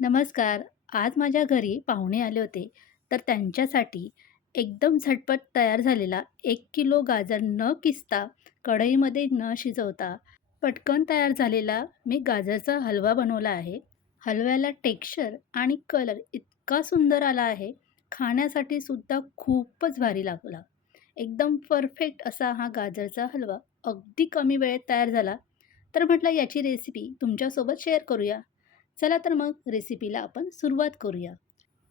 नमस्कार. आज माझ्या घरी पाहुणे आले होते, तर त्यांच्यासाठी एकदम झटपट तयार झालेला एक किलो गाजर न किसता, कढईमध्ये न शिजवता, पटकन तयार झालेला मी गाजरचा हलवा बनवला आहे. हलव्याला टेक्स्चर आणि कलर इतका सुंदर आला आहे, खाण्यासाठी सुद्धा खूपच भारी लागला. एकदम परफेक्ट असा हा गाजरचा हलवा अगदी कमी वेळेत तयार झाला. तर म्हटलं याची रेसिपी तुमच्यासोबत शेअर करूया. चला तर मग रेसिपीला आपण सुरुवात करूया.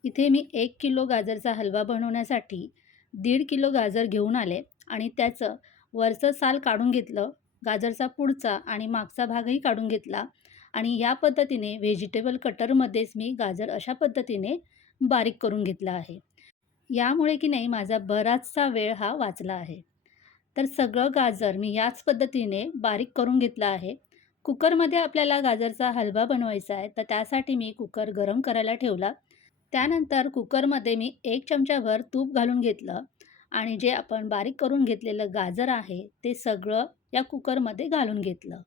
इथे मी एक किलो गाजरचा हलवा बनवण्यासाठी दीड किलो गाजर घेऊन आले आणि त्याचं वरचं साल काढून घेतलं. गाजरचा पुढचा आणि मागचा भागही काढून घेतला आणि या पद्धतीने व्हेजिटेबल कटरमध्येच मी गाजर अशा पद्धतीने बारीक करून घेतला आहे. यामुळे की नाही माझा बराचसा वेळ हा वाचला आहे. तर सगळं गाजर मी याच पद्धतीने बारीक करून घेतलं आहे. कुकरमध्ये आपल्याला गाजरचा हलवा बनवायचा आहे, तर त्यासाठी मी कुकर गरम करायला ठेवला. त्यानंतर कुकरमध्ये मी एक चमच्याभर तूप घालून घेतलं आणि जे आपण बारीक करून घेतलेलं गाजर आहे, ते सगळं या कुकरमध्ये घालून घेतलं.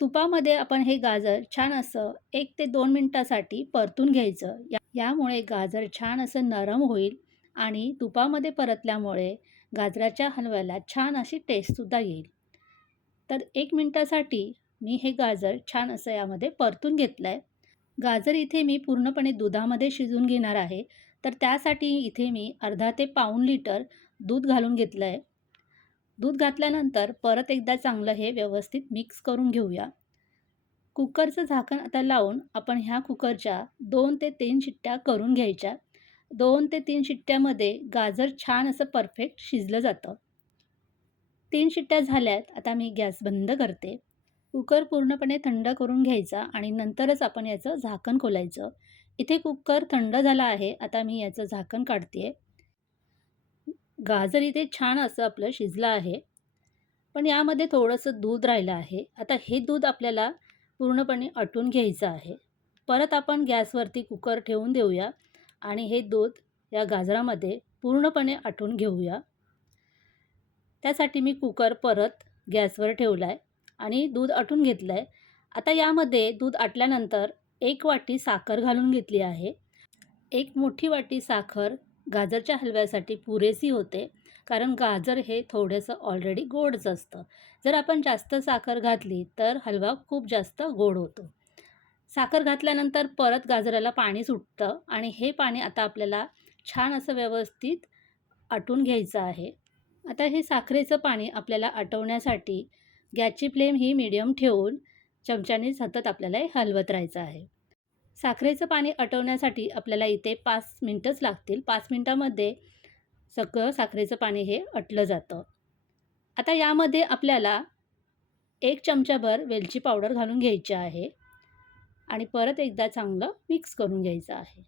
तुपामध्ये आपण हे गाजर छान असं एक ते दोन मिनटासाठी परतून घ्यायचं. या यामुळे गाजर छान असं नरम होईल आणि तुपामध्ये परतल्यामुळे गाजराच्या हलव्याला छान अशी टेस्टसुद्धा येईल. तर एक मिनटासाठी मी हे गाजर छान असं यामध्ये परतून घेतलं आहे. गाजर इथे मी पूर्णपणे दुधामध्ये शिजून घेणार आहे, तर त्यासाठी इथे मी अर्धा ते पाऊण लिटर दूध घालून घेतलं आहे. दूध घातल्यानंतर परत एकदा चांगलं हे व्यवस्थित मिक्स करून घेऊया. कुकरचं झाकण आता लावून आपण ह्या कुकरच्या दोन ते तीन शिट्ट्या करून घ्यायच्या. दोन ते तीन शिट्ट्यामध्ये गाजर छान असं परफेक्ट शिजलं जातं. तीन शिट्ट्या झाल्यात. आता मी गॅस बंद करते. कुकर पूर्णपणे थंड करून घ्यायचा आणि नंतरच आपण याचं झाकण खोलायचं. इथे कुकर थंड झाला आहे. आता मी याचं झाकण काढते. गाजर इथे छान असं आपलं शिजलं आहे. पण यामध्ये थोडंसं दूध राहिलं आहे. आता हे दूध आपल्याला पूर्णपणे अटून घ्यायचं आहे. परत आपण गॅसवरती कुकर ठेवून देऊया आणि हे दूध या गाजरामध्ये पूर्णपणे आटून घेऊया. त्यासाठी मी कुकर परत गॅसवर ठेवला आहे आणि दूध आटून घेतलं आहे. आता यामध्ये दूध आटल्यानंतर एक वाटी साखर घालून घेतली आहे. एक मोठी वाटी साखर गाजरच्या हलव्यासाठी पुरेशी होते, कारण गाजर हे थोडंसं ऑलरेडी गोडच असतं. जर आपण जास्त साखर घातली, तर हलवा खूप जास्त गोड होतो. साखर घातल्यानंतर परत गाजराला पाणी सुटतं आणि हे पाणी आता आपल्याला छान असं व्यवस्थित आटून घ्यायचं आहे. आता हे साखरेचं पाणी आपल्याला आटवण्यासाठी गॅसची फ्लेम ही मीडियम ठेवून चमच्याने सतत आपल्याला हे हलवत राहायचं आहे. साखरेचं पाणी आटवण्यासाठी आपल्याला इथे पाच मिनटंच लागतील. पाच मिनटामध्ये सगळं साखरेचं पाणी हे अटलं जातं. आता यामध्ये आपल्याला एक चमचाभर वेलची पावडर घालून घ्यायची आहे आणि परत एकदा चांगलं मिक्स करून घ्यायचं आहे.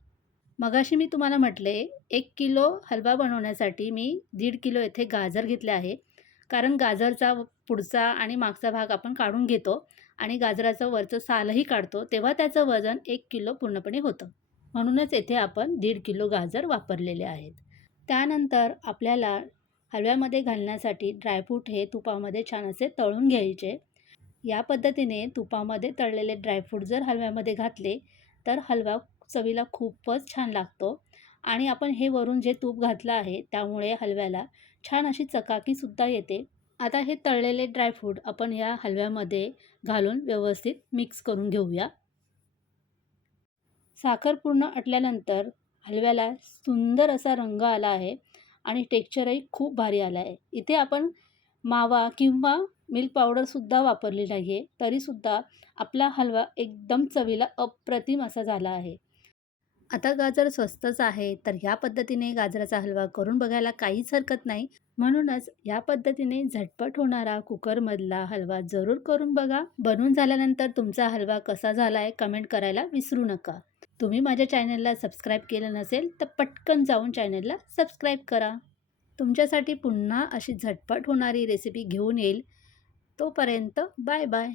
मगाशी मी तुम्हाला म्हटले एक किलो हलवा बनवण्यासाठी मी दीड किलो येथे गाजर घेतले आहे. कारण गाजरचा पुढचा आणि मागचा भाग आपण काढून घेतो आणि गाजराचं वरचं सालही काढतो, तेव्हा त्याचं वजन एक किलो पूर्णपणे होतं. म्हणूनच येथे आपण दीड किलो गाजर वापरलेले आहेत. त्यानंतर आपल्याला हलव्यामध्ये घालण्यासाठी ड्रायफ्रूट हे तुपामध्ये छान असे तळून घ्यायचे. या पद्धतीने तुपामध्ये तळलेले ड्रायफ्रूट जर हलव्यामध्ये घातले, तर हलवा चवीला खूपच छान लागतो आणि आपण हे वरून जे तूप घातलं आहे, त्यामुळे हलव्याला छान अशी चकाकीसुद्धा येते. आता हे तळलेले ड्रायफ्रूट आपण या हलव्यामध्ये घालून व्यवस्थित मिक्स करून घेऊया. साखर पूर्ण आटल्यानंतर हलव्याला सुंदर असा रंग आला आहे आणि टेक्स्चरही खूप भारी आला आहे. इथे आपण मावा किंवा मिल्क पावडरसुद्धा वापरली नाही आहे, तरीसुद्धा आपला हलवा एकदम चवीला अप्रतिम असा झाला आहे. आता गाजर स्वस्तच आहे, तर ह्या पद्धतीने गाजराचा हलवा करून बघायला काहीच हरकत नाही. म्हणूनच या पद्धतीने झटपट होणारा कुकरमधला हलवा जरूर करून बघा. बनवून झाल्यानंतर तुमचा हलवा कसा झाला आहे कमेंट करायला विसरू नका. तुम्ही माझ्या चॅनलला सबस्क्राईब केलं नसेल, तर पटकन जाऊन चॅनलला सबस्क्राईब करा. तुमच्यासाठी पुन्हा अशी झटपट होणारी रेसिपी घेऊन येईल. तोपर्यंत बाय बाय.